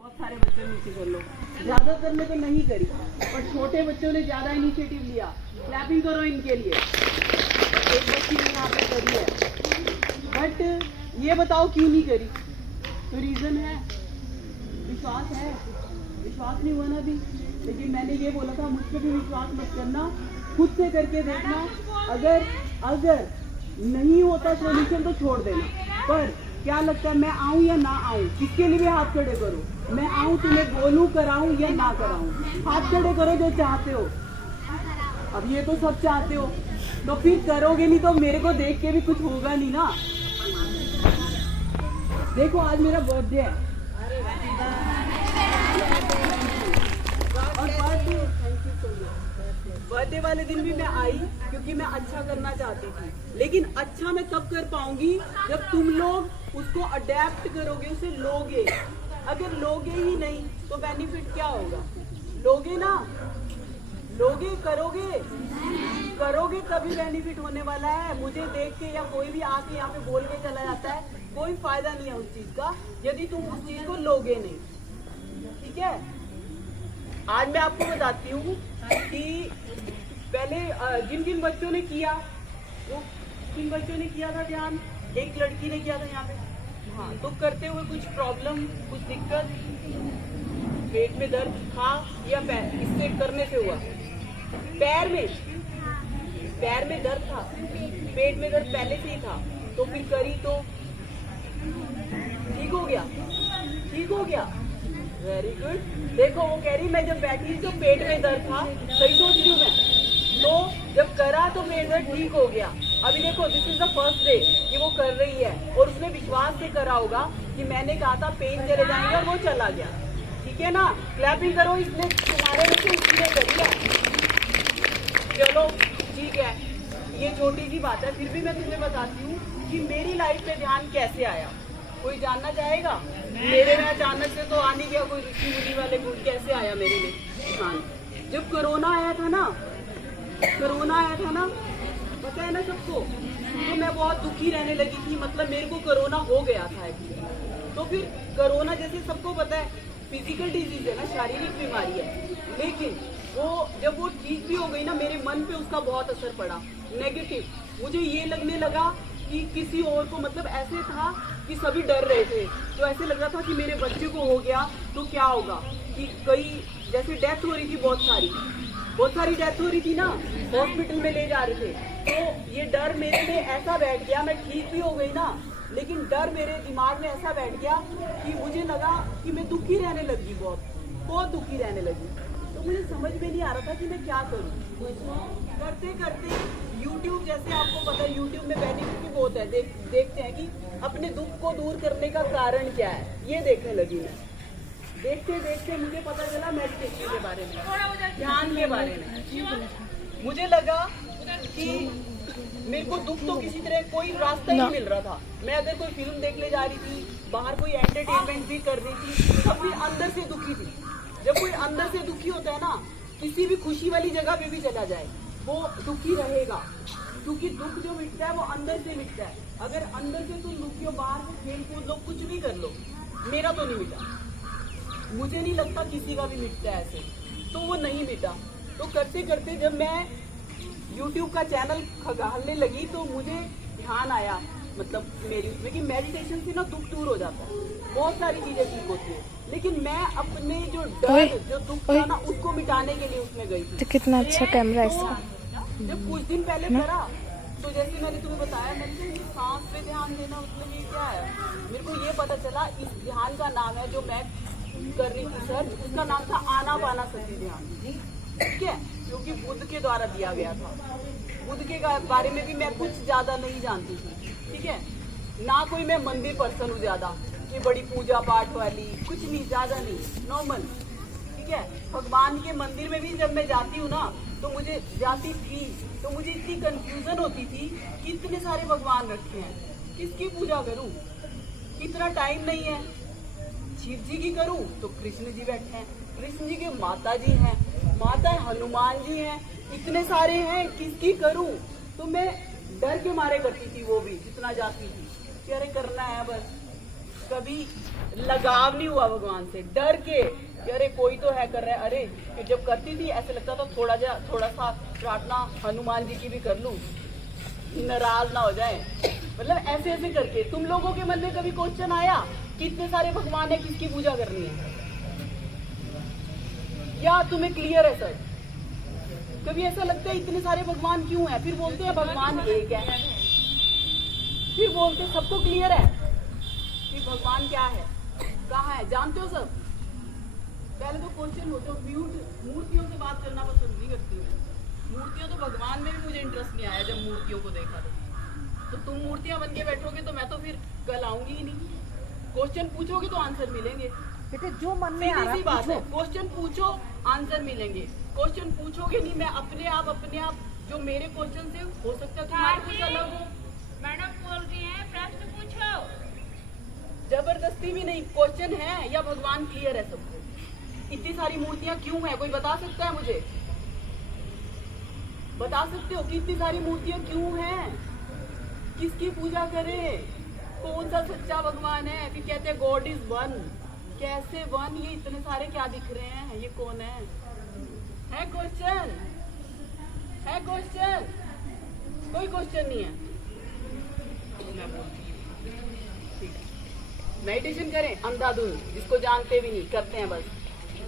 बहुत सारे बच्चे नीचे कर लो, ज्यादातर ने तो नहीं करी, पर छोटे बच्चों ने ज्यादा इनिशिएटिव लिया। क्लैपिंग करो इनके लिए। एक बच्ची ने यहाँ पे करी है, बट ये बताओ क्यों नहीं करी? तो रीजन है, विश्वास है, विश्वास नहीं हुआ ना अभी। लेकिन मैंने ये बोला था मुझ पर भी विश्वास मत करना, खुद से करके देखना। अगर नहीं होता सोल्यूशन तो छोड़ देना। पर क्या लगता है, मैं आऊं या ना आऊं? किसके लिए भी हाथ खड़े करो। मैं आऊं, तुम्हें बोलूं, कराऊं या ना कराऊं? हाथ खड़े करो जो चाहते हो। अब ये तो सब चाहते हो, तो फिर करोगे नहीं तो मेरे को देख के भी कुछ होगा नहीं ना। देखो आज मेरा बर्थडे है, और बर्थडे वाले दिन भी मैं आई क्योंकि मैं अच्छा करना चाहती थी। लेकिन अच्छा मैं तब कर पाऊंगी जब तुम लोग उसको अडेप्ट करोगे, उसे लोगे। अगर लोगे ही नहीं तो बेनिफिट क्या होगा? लोगे ना, लोगे, करोगे तभी बेनिफिट होने वाला है। मुझे देख के या कोई भी आके यहाँ पे बोल के चला जाता है, कोई फायदा नहीं है उस चीज का यदि तुम उस चीज को लोगे नहीं। ठीक है, आज मैं आपको बताती हूँ कि पहले जिन जिन बच्चों ने किया, वो किन बच्चों ने किया था ध्यान। एक लड़की ने किया था यहाँ पे, हाँ। तो करते हुए कुछ प्रॉब्लम, कुछ दिक्कत, पेट में दर्द था या पैर, इससे करने से हुआ? पैर में दर्द था, पेट में दर्द पहले से ही था, तो फिर करी तो ठीक हो गया। Very good. देखो वो कह रही मैं जब बैठी तो पेट में दर्द था, सही सोच रही हूँ मैं, तो जब करा तो पेट दर्द ठीक हो गया। अभी देखो this is the first day कि वो कर रही है, और उसने विश्वास से करा होगा कि मैंने कहा था पेन चले जाएंगे, और वो चला गया। ठीक है ना? क्लैपिंग करो, इसने तुम्हारे में से उसने करी है। चलो ठीक है, ये छोटी सी बात है, फिर भी मैं तुम्हें बताती हूँ कि मेरी लाइफ में ध्यान कैसे आया। कोई जानना चाहेगा? मेरे में अचानक से तो आ नहीं गया कोई ऋषि मुनि वाले गुण, कैसे आया मेरे में ध्यान? जब कोरोना आया था ना, पता है ना सबको, तो मैं बहुत दुखी रहने लगी थी। मतलब मेरे को कोरोना हो गया था एक्चुअली। तो फिर कोरोना जैसे सबको पता है फिजिकल डिजीज है ना, शारीरिक बीमारी है, लेकिन वो जब वो ठीक भी हो गई ना, मेरे मन पे उसका बहुत असर पड़ा, नेगेटिव। मुझे ये लगने लगा कि किसी और को, मतलब ऐसे था कि सभी डर रहे थे, तो ऐसे लग रहा था कि मेरे बच्चे को हो गया तो क्या होगा। कि कई जैसे डेथ हो रही थी, बहुत सारी डेथ हो रही थी ना, हॉस्पिटल में ले जा रहे थे, तो ये डर मेरे में ऐसा बैठ गया। मैं ठीक भी हो गई ना, लेकिन डर मेरे दिमाग में ऐसा बैठ गया कि मुझे लगा कि मैं दुखी रहने लगी, बहुत दुखी रहने लगी। तो मुझे समझ में नहीं आ रहा था कि मैं क्या करूं। करते करते YouTube, जैसे आपको पता है YouTube में बेनिफिट भी बहुत है। देखते हैं कि अपने दुख को दूर करने का कारण क्या है, ये देखने लगी मैं। देखते देखते मुझे पता चला मेडिटेशन के बारे में, ध्यान के बारे में। मुझे लगा कि मेरे को दुख तो किसी तरह कोई रास्ता ही नहीं मिल रहा था। मैं अगर कोई फिल्म देखने जा रही थी, बाहर कोई एंटरटेनमेंट भी कर रही थी, तब भी अंदर से दुखी थी। जब कोई अंदर से दुखी होता है ना, किसी भी खुशी वाली जगह पे भी चला जाए वो दुखी रहेगा, क्योंकि दुख जो मिटता है वो अंदर से मिटता है। अगर अंदर से तुम दुखी हो, बाहर से खेल कूद लो, कुछ भी कर लो, मेरा तो नहीं मिटा, मुझे नहीं लगता किसी का भी मिटता है ऐसे, तो वो नहीं मिटा। तो करते करते जब मैं YouTube का चैनल खगालने लगी तो मुझे ध्यान आया, मतलब मेरी उसमें कि मेडिटेशन से ना दुख दूर हो जाता है, बहुत सारी चीजें ठीक होती है। लेकिन मैं अपने जो डर, जो दुख था ना, उसको मिटाने के लिए उसमें गई थी। तो कितना अच्छा कैमरा है इसका। जब कुछ दिन पहले करा, तो जैसे मैंने तुम्हें बताया, मैंने सांस पे ध्यान देना, मतलब ये क्या है, मेरे को ये पता चला। इस ध्यान का नाम है, जो मैं कर रही थी सर, उसका नाम था आनापानासती ध्यान। ठीक है, क्योंकि बुद्ध के द्वारा दिया गया था। बुद्ध के बारे में भी मैं कुछ ज्यादा नहीं जानती थी, ठीक है ना, कोई मैं मंदिर पर्सन हूँ ज्यादा कि बड़ी पूजा पाठ वाली, कुछ नहीं, ज्यादा नहीं, नॉर्मल। ठीक है, भगवान के मंदिर में भी जब मैं जाती हूँ ना, तो मुझे जाती थी तो मुझे इतनी कंफ्यूजन होती थी कि इतने सारे भगवान रखे हैं, किसकी पूजा करूं, इतना टाइम नहीं है। शिव जी की करूं तो कृष्ण जी बैठे हैं, कृष्ण जी के माता जी हैं, माता हनुमान जी हैं, इतने सारे हैं, किसकी करूं? तो मैं डर के मारे करती थी, वो भी जितना जाती थी कि अरे करना है बस, कभी लगाव नहीं हुआ भगवान से, डर के कि अरे कोई तो है कर रहा है। अरे फिर जब करती थी ऐसे लगता था थोड़ा सा प्रार्थना हनुमान जी की भी कर लूं, नाराज ना हो जाए। मतलब ऐसे ऐसे करके तुम लोगों के मन में कभी क्वेश्चन आया कि इतने सारे भगवान है, किसकी पूजा करनी है? या तुम्हें क्लियर है सर? कभी ऐसा लगता है इतने सारे भगवान क्यों हैं? फिर बोलते हैं भगवान एक है, फिर बोलते हैं सबको क्लियर है कि भगवान क्या है, कहाँ है, जानते हो सब? पहले तो क्वेश्चन होते हो, म्यूट मूर्तियों से बात करना पसंद नहीं करती हूँ। मूर्तियों तो भगवान में भी मुझे इंटरेस्ट नहीं आया जब मूर्तियों को देखा तो तुम मूर्तियां बन के बैठोगे तो मैं तो फिर कल आऊंगी ही नहीं। क्वेश्चन पूछोगे तो आंसर मिलेंगे। बेटे जो मन में आ रहा सीधी सी बात है, क्वेश्चन पूछो आंसर मिलेंगे। क्वेश्चन पूछोगे नहीं, मैं अपने आप जो मेरे क्वेश्चन से हो सकता है तुम्हारे कुछ अलग हो। मैडम बोल रही हैं प्रश्न पूछो। जबरदस्ती भी नहीं, क्वेश्चन है या भगवान क्लियर है सबको? इतनी सारी मूर्तियां क्यों है? कोई बता सकता है मुझे? बता सकते हो कि इतनी सारी मूर्तियां क्यों हैं? किसकी पूजा करें? कौन सा सच्चा भगवान है? फिर कहते हैं गॉड इज वन। कैसे वन? ये इतने सारे क्या दिख रहे हैं? ये कौन है? है क्वेश्चन? है क्वेश्चन? कोई क्वेश्चन नहीं है। मैं बोलती हूँ, ठीक है, मेडिटेशन करें अंधाधुंध, जिसको जानते भी नहीं, करते हैं बस।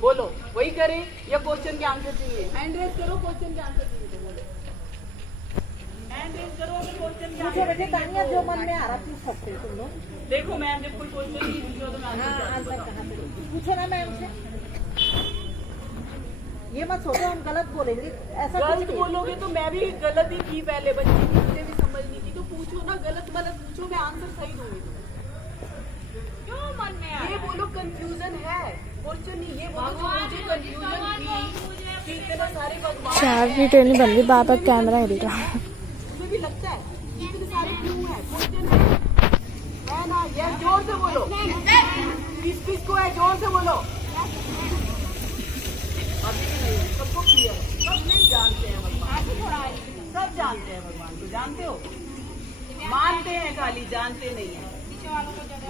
बोलो वही करें या क्वेश्चन के आंसर चाहिए? हैंड रेज करो, क्वेश्चन के आंसर चाहिए तो बोलो। हैंड रेज करो अगर क्वेश्चन के पूछो बेटे, तानिया जो मन आंसर। में आ रहा पूछ सकते हो तुम लोग। देखो मैम, जब कोई क्वेश्चन नहीं पूछो तो मैं हाँ आंसर आंसर कहाँ से पूछो ना मैम से। ये मत सोचो हम गलत बोलेंगे, ऐसा कुछ गलत नहीं। बोलोगे तो मैं भी गलत ही थी पहले, बच्ची थी, मुझे भी समझ नहीं थी। तो पूछो ना, गलत पूछो, मैं आंसर सही दूंगी तुम्हें। क्यों मन में आ ये रहा है? बोलो कंफ्यूजन है, क्वेश्चन नहीं। ये बोलो जो मुझे कंफ्यूजन थी कि इतने सारे भगवान चार वीडियो नहीं बन रही, बार बार कैमरा हिल रहा है। मुझे भी लगता है कि इतने सारे क्यों है, क्वेश्चन है ना? ये जोर से बोलो, किस को है, जोर से बोलो। अभी भी नहीं, सबको क्लियर है, सब नहीं जानते हैं भगवान, सब जानते हैं भगवान को। जानते हो? मानते हैं, खाली जानते नहीं है।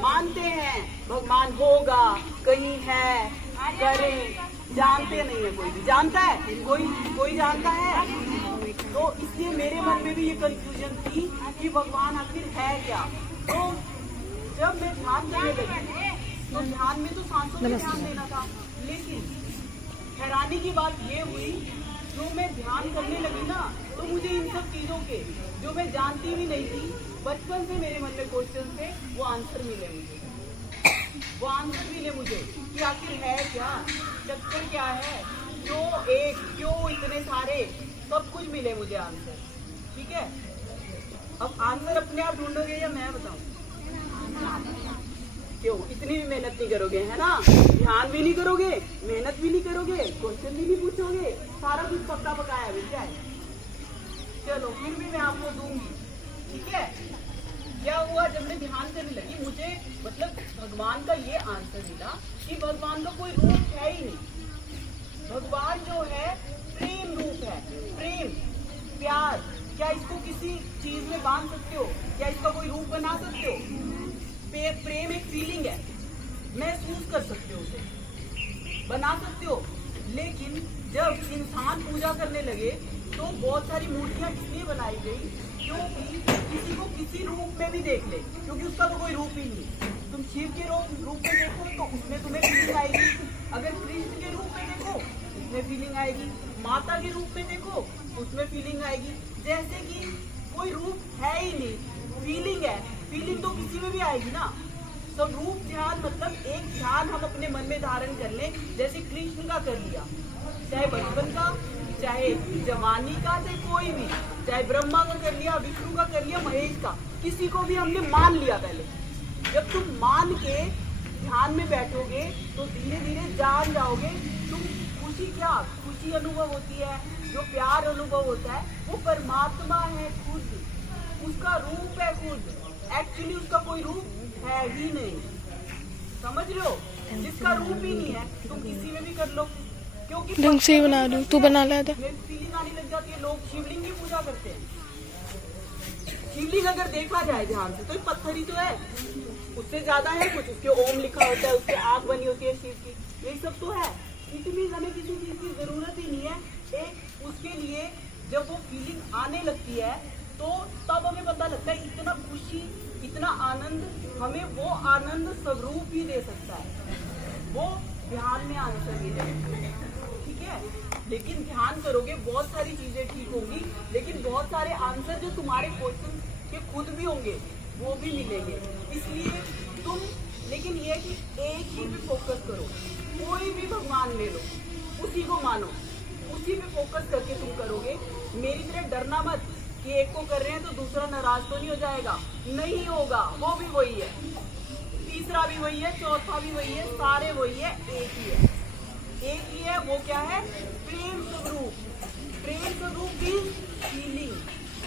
मानते हैं भगवान होगा, कहीं है, करे, जानते नहीं है। कोई भी जानता है? कोई जानता है? तो इसलिए मेरे मन में भी ये कंफ्यूजन थी कि भगवान आखिर है क्या। तो जब मैं ध्यान करने लगी तो ध्यान में तो सांसों में ध्यान देना था, लेकिन हैरानी की बात ये हुई, जो मैं ध्यान करने लगी ना तो मुझे इन सब चीजों के जो मैं जानती भी नहीं थी, बचपन से मेरे मन में क्वेश्चन थे, वो आंसर मिले मुझे कि आखिर है क्या, चक्कर क्या है, क्यों इतने सारे, सब कुछ मिले मुझे आंसर। ठीक है, अब आंसर अपने आप ढूंढोगे या मैं बताऊं? क्यों इतनी भी मेहनत नहीं करोगे, है ना? ध्यान भी नहीं करोगे, मेहनत भी नहीं करोगे, क्वेश्चन भी नहीं पूछोगे, सारा कुछ पक्का पकाया मिल जाए। चलो फिर भी मैं आपको दूंगी, ठीक है? क्या हुआ, जब मैं ध्यान करने लगी, मुझे मतलब भगवान का ये आंसर मिला कि भगवान का कोई रूप है ही नहीं। भगवान जो है प्रेम रूप है, प्रेम, प्यार। क्या इसको किसी चीज में बांध सकते हो? क्या इसका कोई रूप बना सकते हो? प्रेम एक फीलिंग है, महसूस कर सकते हो, उसे बना सकते हो। लेकिन जब इंसान पूजा करने लगे तो बहुत सारी मूर्तियां इसलिए बनाई गई क्योंकि किसी को किसी रूप में भी देख ले, क्योंकि उसका तो कोई रूप ही नहीं। तुम शिव के रूप में देखो तो उसमें तुम्हें फीलिंग आएगी, अगर कृष्ण के रूप में देखो उसमें फीलिंग आएगी, माता के रूप में देखो उसमें फीलिंग आएगी। जैसे कि कोई रूप है ही नहीं, फीलिंग है, फीलिंग तो किसी में भी आएगी ना। सब रूप ध्यान मतलब एक ध्यान हम अपने मन में धारण कर लें, जैसे कृष्ण का कर लिया, चाहे बचपन का, चाहे जवानी का, चाहे कोई भी, चाहे ब्रह्मा का कर लिया, विष्णु का कर लिया, महेश का, किसी को भी हमने मान लिया पहले। जब तुम मान के ध्यान में बैठोगे तो धीरे धीरे जान जाओगे तुम खुशी अनुभव होती है, जो प्यार अनुभव होता है वो परमात्मा है खुद, उसका रूप है खुद। एक्चुअली उसका कोई रूप है ही नहीं, समझ रहे हो? जिसका रूप ही नहीं है तुम किसी में भी कर लो, क्योंकि ढंग से ही बना लूं, तू बना ले था। फीलिंग आने लग जाती है। लोग शिवलिंग की पूजा करते हैं, शिवलिंग अगर देखा जाए ध्यान से तो पत्थर ही तो है, उससे ज्यादा है कुछ, उसके ओम लिखा होता है, उसके आंख बनी होती है शिव की, ये सब तो है। इट मीन हमें किसी चीज की जरूरत ही नहीं है। एक उसके लिए जब वो फीलिंग आने लगती है तो तब हमें पता लगता है इतना खुशी, इतना आनंद हमें वो आनंद स्वरूप ही दे सकता है। वो ध्यान में आंसर मिलेगा, ठीक है। लेकिन ध्यान करोगे बहुत सारी चीजें ठीक होंगी, लेकिन बहुत सारे आंसर जो तुम्हारे क्वेश्चन के खुद भी होंगे वो भी मिलेंगे। इसलिए तुम, लेकिन ये कि एक ही पे फोकस करो, कोई भी भगवान ले लो, उसी को मानो, उसी पे फोकस करके तुम करोगे। मेरी तरह डरना मत कि एक को कर रहे हैं तो दूसरा नाराज तो नहीं हो जाएगा, नहीं होगा, वो भी वही है, तीसरा भी वही है, चौथा भी वही है, सारे वही है, एक ही है, एक ही है। वो क्या है? प्रेम स्वरूप। प्रेम स्वरूप की फीलिंग,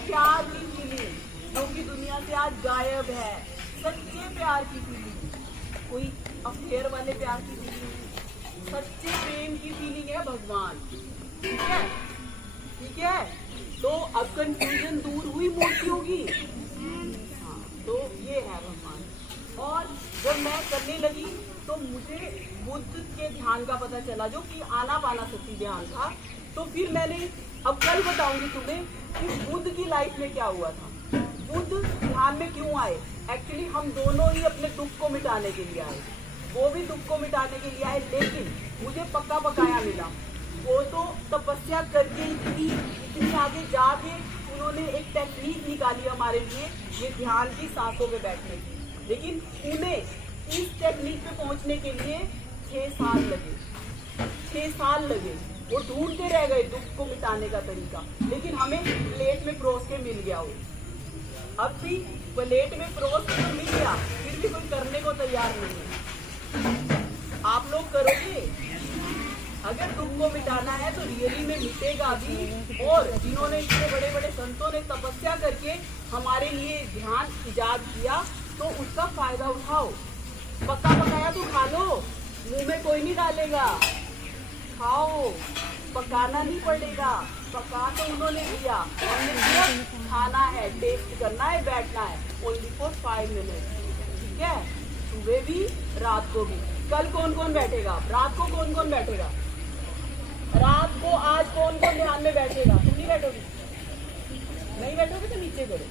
प्यार की फीलिंग, जो कि दुनिया से आज गायब है। सच्चे प्यार की फीलिंग, कोई अफेयर वाले प्यार की फीलिंग, सच्चे प्रेम की फीलिंग है भगवान, ठीक है, ठीक है। तो अब कंफ्यूजन दूर हुई मूर्तियों की, हाँ, तो ये है भगवान। और जब मैं करने लगी तो मुझे बुद्ध के ध्यान का पता चला, जो कि आनापानसति ध्यान था। तो फिर मैंने, अब कल बताऊंगी तुम्हें कि बुद्ध की लाइफ में क्या हुआ था, बुद्ध ध्यान में क्यों आए। एक्चुअली हम दोनों ही अपने दुख को मिटाने के लिए आए, वो भी दुख को मिटाने के लिए आए, लेकिन मुझे पक्का पकाया मिला। वो तो तपस्या करके इतनी आगे जाके उन्होंने एक टेक्निक निकाली हमारे लिए, ये ध्यान की सांसों पे बैठने की। लेकिन उन्हें इस टेक्निक पे पहुंचने के लिए 6 साल लगे, 6 साल लगे। वो ढूंढते रह गए दुख को मिटाने का तरीका, लेकिन हमें प्लेट में परोस के मिल गया वो। अब भी प्लेट में परोस के तो मिल गया, फिर भी कोई करने को तैयार नहीं है। आप लोग करोगे? अगर दुख को मिटाना है तो रियली में मिटेगा भी। और जिन्होंने इतने बड़े बड़े संतों ने तपस्या करके हमारे लिए ध्यान इजाद किया, तो उसका फायदा उठाओ। पका पकाया तो खा लो, मुंह में कोई नहीं डालेगा, खाओ, पकाना नहीं पड़ेगा। पका तो उन्होंने दिया, हमने सिर्फ खाना है, टेस्ट करना है, बैठना है, ओनली फॉर 5 मिनट, ठीक है। सुबह भी, रात को भी। कल कौन कौन बैठेगा? रात को कौन कौन बैठेगा? रात को आज कौन कौन ध्यान में बैठेगा? तुम नहीं बैठोगे? नहीं बैठोगे तो नीचे करो,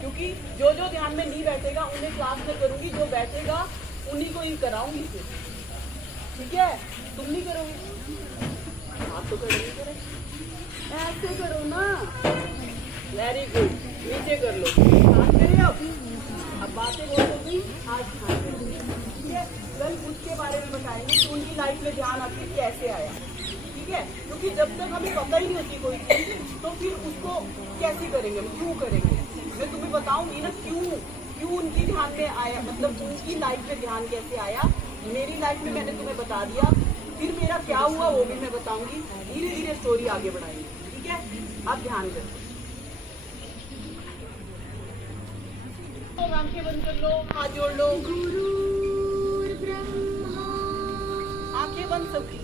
क्योंकि जो जो ध्यान में नहीं बैठेगा उन्हें क्लास में करूंगी, जो बैठेगा उन्हीं को ही कराऊंगी फिर, ठीक है। तुम नहीं करोगे? आप तो करोगे, करो, ऐसे करो ना। वेरी गुड, नीचे कर लो, हाथ करे। अब बातें बहुत हो गई, हाथ करो, ठीक है। कल उसके बारे में बताएंगे कि उनकी लाइफ में ध्यान आखिर कैसे आया, ठीक है। क्योंकि जब तक हमें पता ही नहीं होती कोई चीज, तो फिर उसको कैसे करेंगे, क्यों करेंगे। मैं तुम्हें बताऊंगी ना क्यों उनकी ध्यान में आया, मतलब उनकी लाइफ में ध्यान कैसे आया। मेरी लाइफ में मैंने तुम्हें बता दिया, फिर मेरा क्या हुआ वो भी मैं बताऊंगी। धीरे धीरे स्टोरी आगे बढ़ाएंगे, ठीक है। आप ध्यान करो, तो आंखें बंद कर लो, हाथ जोड़ लो, आंखें बंद सबकी।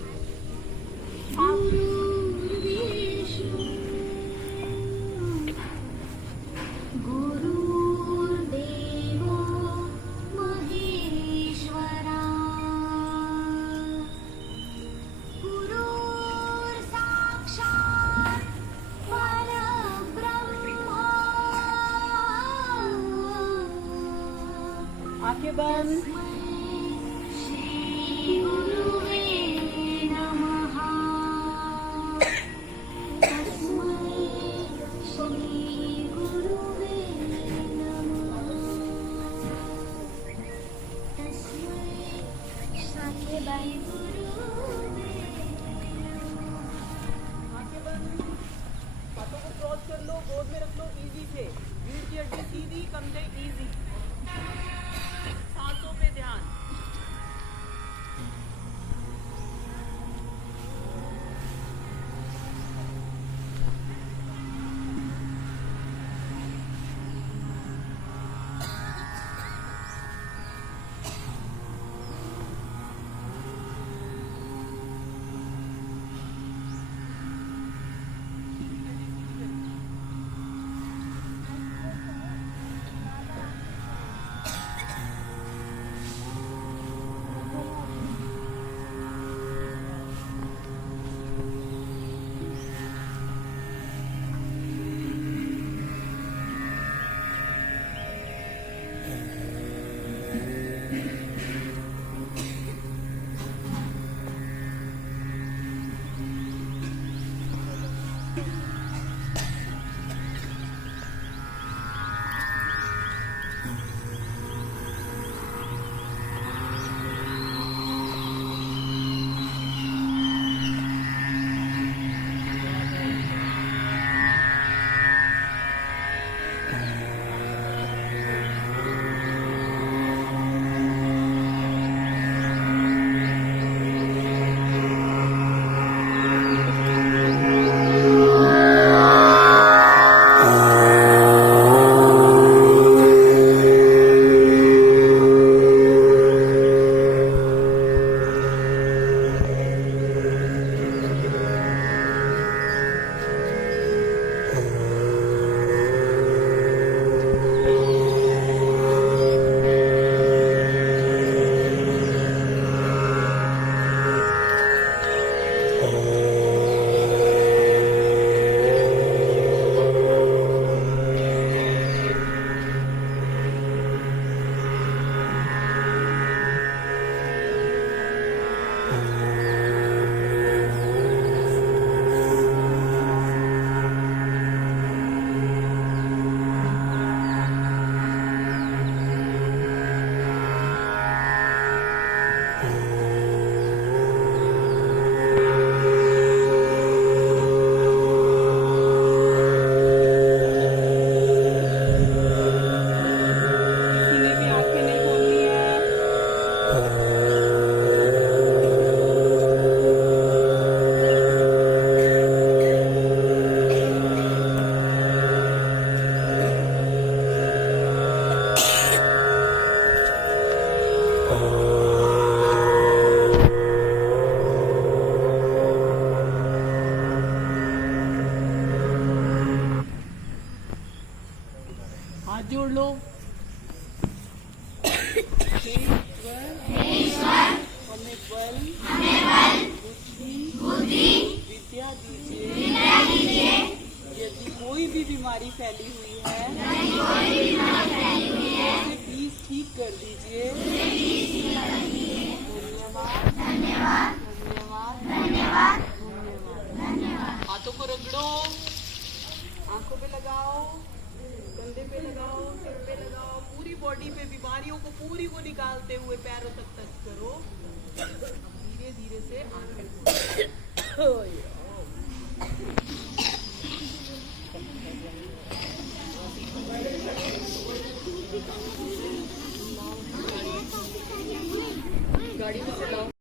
आंखें बंद। हाथों को क्रॉस कर लो, गोद में रख लो, इजी से। रीढ़ की हड्डी सीधी, कंधे इजी, सांसों पे ध्यान। किसी ने भी आंखें नहीं खोलनी है। हाथ जोड़ लो। हमें बुद्धि विद्या दीजिए। यदि कोई भी बीमारी फैली हुई है उसे प्लीज ठीक कर दीजिए। धन्यवाद। हाथों को रगड़ो, आंखों पे लगाओ, कंधे पे लगाओ, सिर पे लगाओ, पूरी बॉडी पे बीमारियों को पूरी को निकालते हुए पैरों तक टच करो। धीरे धीरे से आंखें खोलो। गाड़ी में चलाओ।